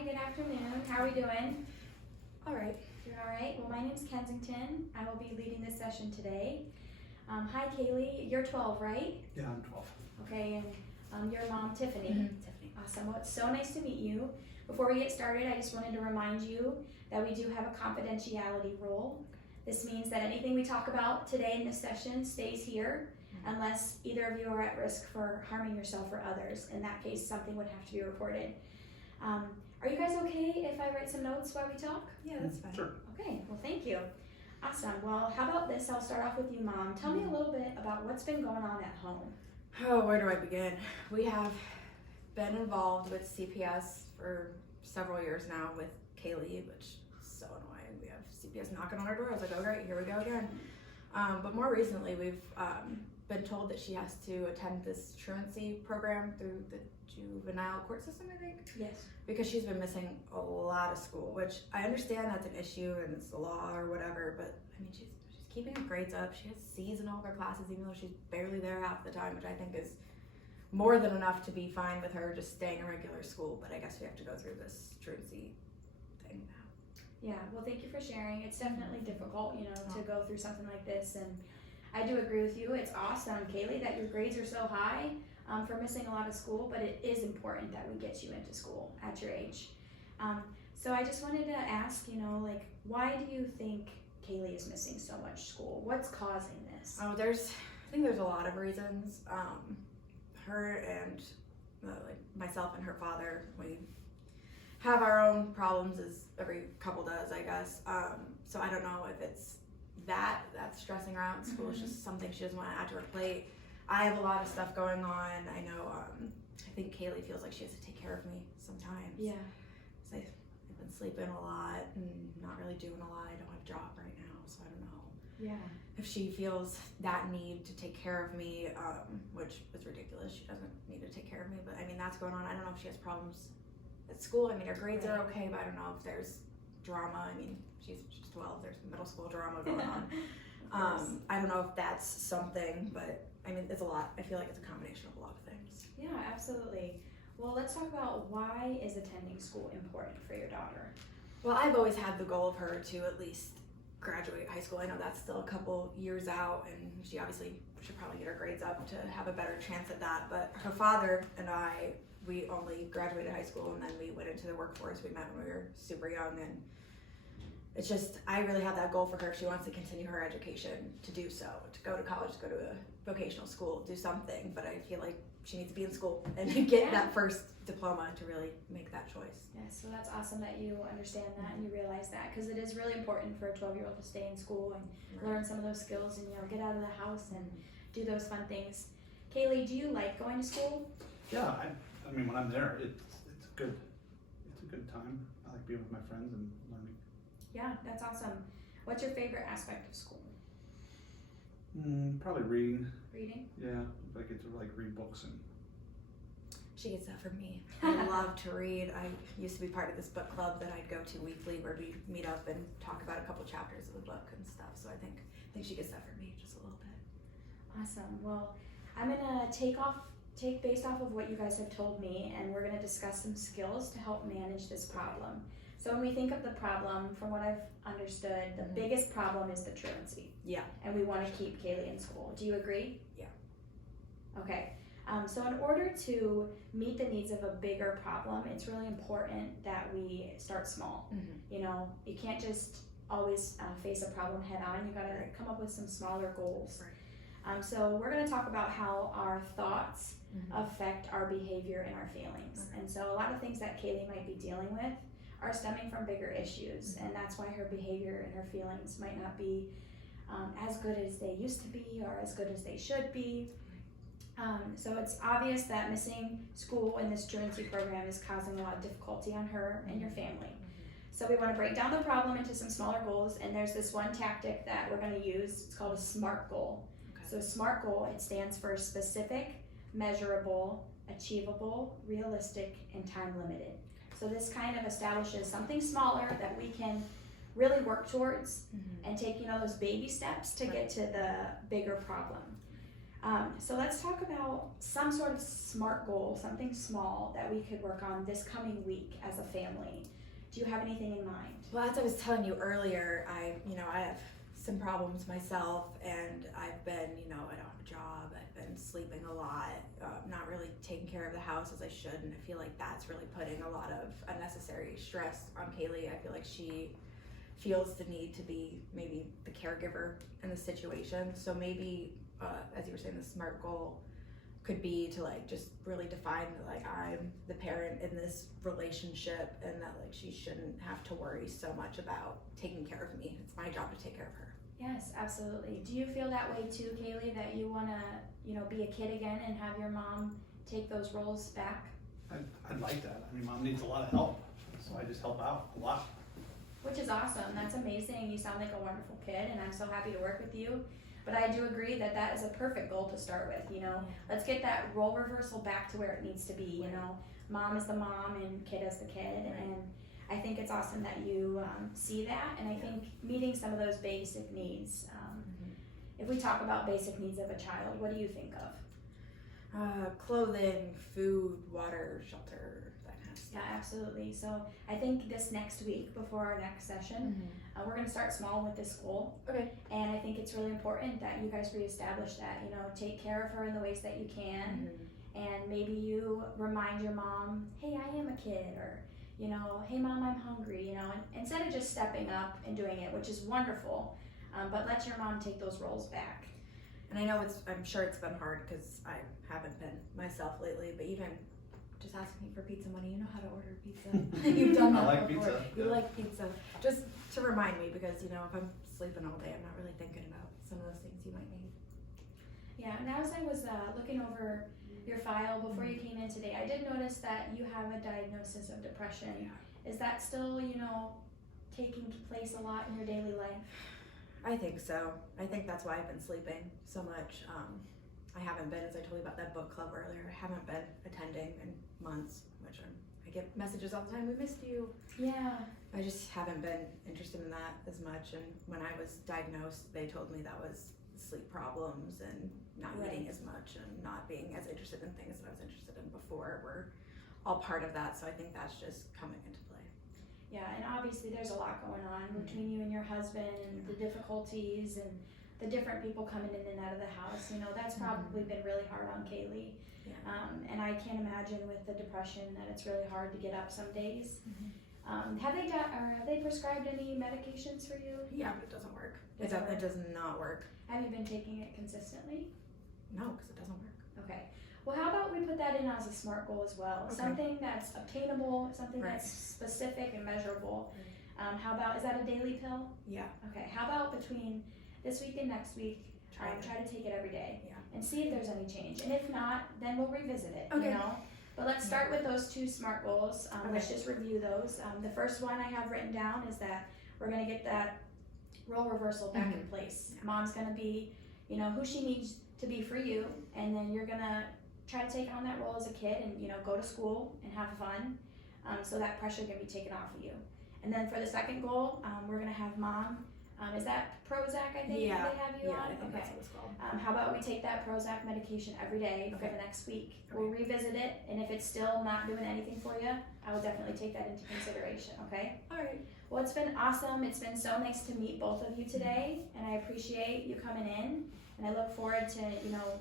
Hi, good afternoon. How are we doing? All right. Doing all right? Well, my name's Kensington. I will be leading this session today. Hi, Kaylee. You're 12, right? Yeah, I'm 12. Okay, and your mom, Tiffany. Tiffany. Awesome. Well, it's so nice to meet you. Before we get started, I just wanted to remind you that we do have a confidentiality rule. This means that anything we talk about today in this session stays here unless either of you are at risk for harming yourself or others. In that case, something would have to be reported. Are you guys okay if I write some notes while we talk? Yeah, that's fine. Sure. Okay, well, thank you. Awesome. Well, how about this? I'll start off with you, Mom. Tell me a little bit about what's been going on at home. Oh, where do I begin? We have been involved with CPS for several years now with Kaylee, which is so annoying. We have CPS knocking on our door. I was like, oh, great, here we go again. But more recently, we've been told that she has to attend this truancy program through the juvenile court system, I think. Yes. Because she's been missing a lot of school, which I understand that's an issue and it's the law or whatever, but I mean, she's keeping her grades up. She has C's in all of her classes, even though she's barely there half the time, which I think is more than enough to be fine with her just staying in regular school. But I guess we have to go through this truancy thing now. Yeah, well, thank you for sharing. It's definitely difficult, to go through something like this, and I do agree with you. It's awesome, Kaylee, that your grades are so high for missing a lot of school, but it is important that we get you into school at your age. So I just wanted to ask, why do you think Kaylee is missing so much school? What's causing this? Oh, I think there's a lot of reasons. Her and myself and her father, we have our own problems, as every couple does, I guess. So I don't know if it's that's stressing her out in school. It's just something she doesn't want to add to her plate. I have a lot of stuff going on. I know. I think Kaylee feels like she has to take care of me sometimes. Yeah. I've been sleeping a lot and not really doing a lot. I don't have a job right now, so I don't know. Yeah. If she feels that need to take care of me, which is ridiculous. She doesn't need to take care of me, but I mean, that's going on. I don't know if she has problems at school. I mean, her grades are okay, but I don't know if there's drama. I mean, she's 12. There's middle school drama going on. I don't know if that's something, but I mean, it's a lot. I feel like it's a combination of a lot of things. Yeah, absolutely. Well, let's talk about why is attending school important for your daughter? Well, I've always had the goal of her to at least graduate high school. I know that's still a couple years out, and she obviously should probably get her grades up to have a better chance at that. But her father and I, we only graduated high school and then we went into the workforce. We met when we were super young, and it's just, I really have that goal for her if she wants to continue her education to do so, to go to college, to go to a vocational school, do something. But I feel like she needs to be in school and get that first diploma to really make that choice. Yes, so that's awesome that you understand that and you realize that, because it is really important for a 12-year-old to stay in school and learn some of those skills and get out of the house and do those fun things. Kaylee, do you like going to school? Yeah, I mean, when I'm there, it's a good time. I like being with my friends and learning. Yeah, that's awesome. What's your favorite aspect of school? Probably reading. Reading? Yeah, if I get to read books and. She gets that from me. I love to read. I used to be part of this book club that I'd go to weekly where we meet up and talk about a couple chapters of the book and stuff. So I think she gets that from me just a little bit. Awesome. Well, I'm gonna take based off of what you guys have told me, and we're gonna discuss some skills to help manage this problem. So when we think of the problem, from what I've understood, the biggest problem is the truancy. Yeah. And we want to keep Kaylee in school. Do you agree? Yeah. Okay. So in order to meet the needs of a bigger problem, it's really important that we start small. You can't just always face a problem head on. You gotta come up with some smaller goals. Right. So we're gonna talk about how our thoughts affect our behavior and our feelings. And so a lot of things that Kaylee might be dealing with are stemming from bigger issues, and that's why her behavior and her feelings might not be as good as they used to be or as good as they should be. So it's obvious that missing school in this truancy program is causing a lot of difficulty on her and your family. So we want to break down the problem into some smaller goals, and there's this one tactic that we're going to use. It's called a SMART goal. Okay. So SMART goal, it stands for specific, measurable, achievable, realistic, and time limited. So this kind of establishes something smaller that we can really work towards and take those baby steps to get to the bigger problem. So let's talk about some sort of SMART goal, something small that we could work on this coming week as a family. Do you have anything in mind? Well, as I was telling you earlier, I have some problems myself, and I've been, I don't have a job, I've been sleeping a lot, not really taking care of the house as I should, and I feel like that's really putting a lot of unnecessary stress on Kaylee. I feel like she feels the need to be maybe the caregiver in the situation. So maybe, as you were saying, the SMART goal could be to like just really define that like I'm the parent in this relationship, and that like she shouldn't have to worry so much about taking care of me. It's my job to take care of her. Yes, absolutely. Do you feel that way too, Kaylee, that you want to, be a kid again and have your mom take those roles back? I'd like that. I mean, mom needs a lot of help, so I just help out a lot. Which is awesome. That's amazing. You sound like a wonderful kid, and I'm so happy to work with you. But I do agree that that is a perfect goal to start with, Let's get that role reversal back to where it needs to be, Mom is the mom and kid is the kid. Right. And I think it's awesome that you see that, and I think meeting some of those basic needs. If we talk about basic needs of a child, what do you think of? Clothing, food, water, shelter, that kind of stuff. Yeah, absolutely. So I think this next week, before our next session, we're going to start small with this goal. Okay. And I think it's really important that you guys reestablish that, take care of her in the ways that you can. And maybe you remind your mom, hey, I am a kid, or, hey, Mom, I'm hungry, and instead of just stepping up and doing it, which is wonderful, but let your mom take those roles back. And I know I'm sure it's been hard because I haven't been myself lately, but even just asking me for pizza money, you know how to order pizza. You've done that I like before. pizza. You Yeah. like pizza. Just to remind me, because, if I'm sleeping all day, I'm not really thinking about some of those things you might need. Yeah, and as I was looking over your file before you came in today, I did notice that you have a diagnosis of depression. Is that still, taking place a lot in your daily life? I think so. I think that's why I've been sleeping so much. I haven't been, as I told you about that book club earlier, I haven't been attending in months, which I get messages all the time, we missed you. Yeah. I just haven't been interested in that as much, and when I was diagnosed, they told me that was sleep problems and not eating as much and not being as interested in things that I was interested in before were all part of that, so I think that's just coming into play. Yeah, and obviously there's a lot going on between you and your husband, and the difficulties and the different people coming in and out of the house. That's probably been really hard on Kaylee. Yeah. And I can't imagine with the depression that it's really hard to get up some days. Have they prescribed any medications for you? Yeah, but it doesn't work. Doesn't work. It does not work. Have you been taking it consistently? No, because it doesn't work. Okay. Well, how about we put that in as a SMART goal as well? Okay. Something that's obtainable, something Right. that's specific and measurable. How about, is that a daily pill? Yeah. Okay. How about between this week and next week, try to take it every day, Yeah. and see if there's any change. And if not, then we'll revisit it. Okay. But let's start with those two SMART goals. Let's just review those. The first one I have written down is that we're going to get that role reversal back in place. Yeah. Mom's going to be, who she needs to be for you, and then you're going to try to take on that role as a kid and, go to school and have fun, so that pressure can be taken off of you. And then for the second goal, we're going to have Mom, is that Prozac, I think, they have you on? I think Okay. that's what it's called. How about we take that Prozac medication every day for Okay. the next week? Okay. We'll revisit it, and if it's still not doing anything for you, I will definitely take that into consideration, okay? All right. Well, it's been awesome. It's been so nice to meet both of you today, and I appreciate you coming in, and I look forward to,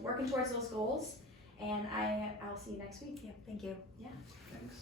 working towards those goals, and I'll see you next week. Yeah, thank you. Thanks.